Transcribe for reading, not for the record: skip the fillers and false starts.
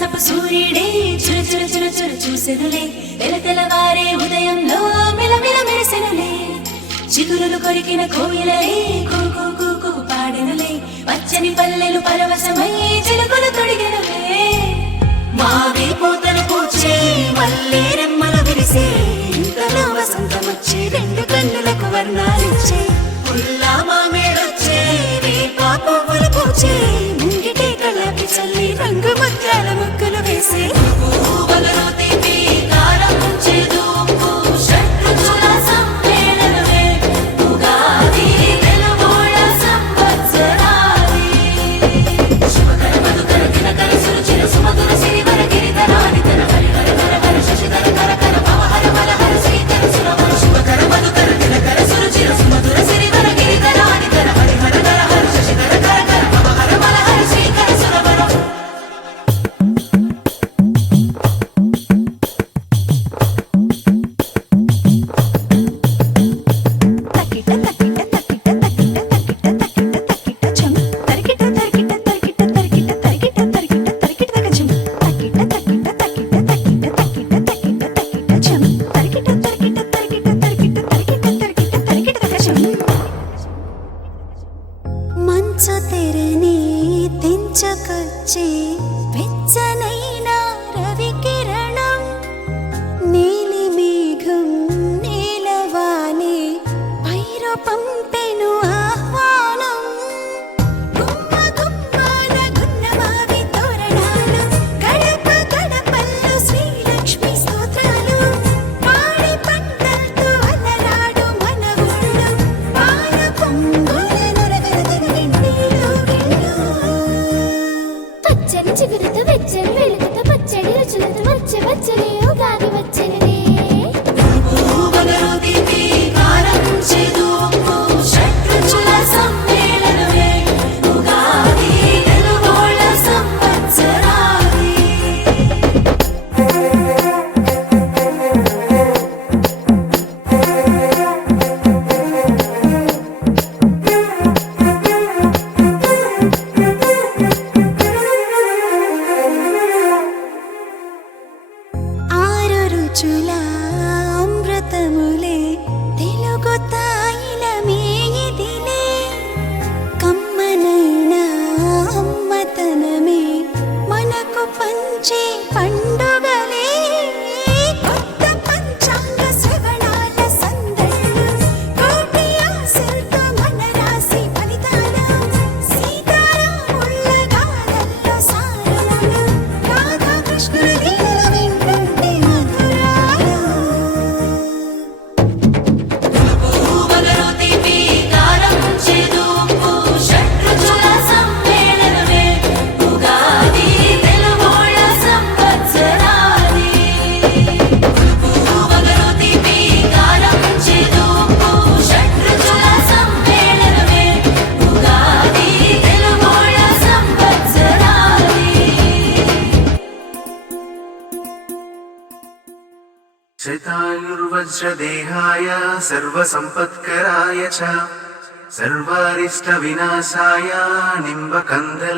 మాసపు సూర్యుడే చుర చుర చుర చుర చూసెనులే తెలతెలవారే ఉదయంలో మిలమిల మెరిసెనులే చిగురులు కొరికిన కోయిలలే కూకు కూకు పాడెనులే పచ్చని పల్లెలు పరవశమై చిలుకలు తొడిగెనులే మావి పూతలు పూచే మల్లె రెమ్మలు విరిసే ఇంతలో వసంతమొచ్చే రెండు కన్నులకు వర్ణాలిచ్చే పుల్లా మామేడొచ్చే రేపా పువ్వులు పూచే ముంగిటే కళ్ళకి చల్లి రంగు ముత్యాల ముగ్గులు వేసే పువ్వులలో తీపి కారం ముంచేదు ఉప్పు షడ్రుచుల సమ్మేళనమే ఉగాది తెలుగోళ్ళ సంవత్సరాది శుభకర మధుకర దినకర సురుచిర సుమధుర సిరివర గిరిధరాని తన హరిహర హర హర శశిధర కర కర పవహర వర హర శ్రీకర సురవర శుభకర మధుకర దినకర సురుచిర సుమధుర సిరివర గిరిధరాని తన హరిహర హర హర శశిధర కర కర పవహర వర హర శ్రీకర సురవర మంచు తెరని తెంచుకొచ్చే వెచ్చనైన రవి కిరణం నీలి మేఘం నీలవాలే పైరు పంపెను ఆహ్వానం గుమ్మ గుమ్మాన గున్నమావి తోరణాలు గడప గడపల్లో శ్రీలక్ష్మి స్తోత్రాలు పాడి పంటలతో అలరాడు మన ఊళ్ళు పాల పొంగుల పచ్చని చిగురుతో వెచ్చని వెలుగుతో పచ్చడి రుచులతో వచ్చే వచ్చని ఉగాది వచ్చనిదే పువ్వులలో తీపి కారం చేదు ఉప్పు షడ్రుచుల సమ్మేళనమే ఉగాది తెలుగోళ్ళ సంవత్సరాది ఆరు రుచుల అమృతములే తెలుగు తాయిలమే ఇదిలే కమ్మనైన అమ్మతనమే మనకు పంచే పండుగలే కొత్త పంచాంగ శ్రవణాల సందళ్ళు కోటి ఆశలతో మన రాశి ఫలితాలు సీతారాముళ్ళ గాథల్లో సారములు రాధాకృష్ణుల లీలల వింటుంటే మధురాలు పువ్వులలో తీపి కారం చేదు ఉప్పు షడ్రుచుల సమ్మేళనమే ఉగాది తెలుగోళ్ళ సంవత్సరాది పువ్వులలో తీపి కారం చేదు ఉప్పు షడ్రుచుల సమ్మేళనమే ఉగాది తెలుగోళ్ళ సంవత్సరాది శతాయుర్వజ్రదేహాయ సర్వసంపత్కరాయ చ సర్వారిష్టవినాశాయ నింబకందల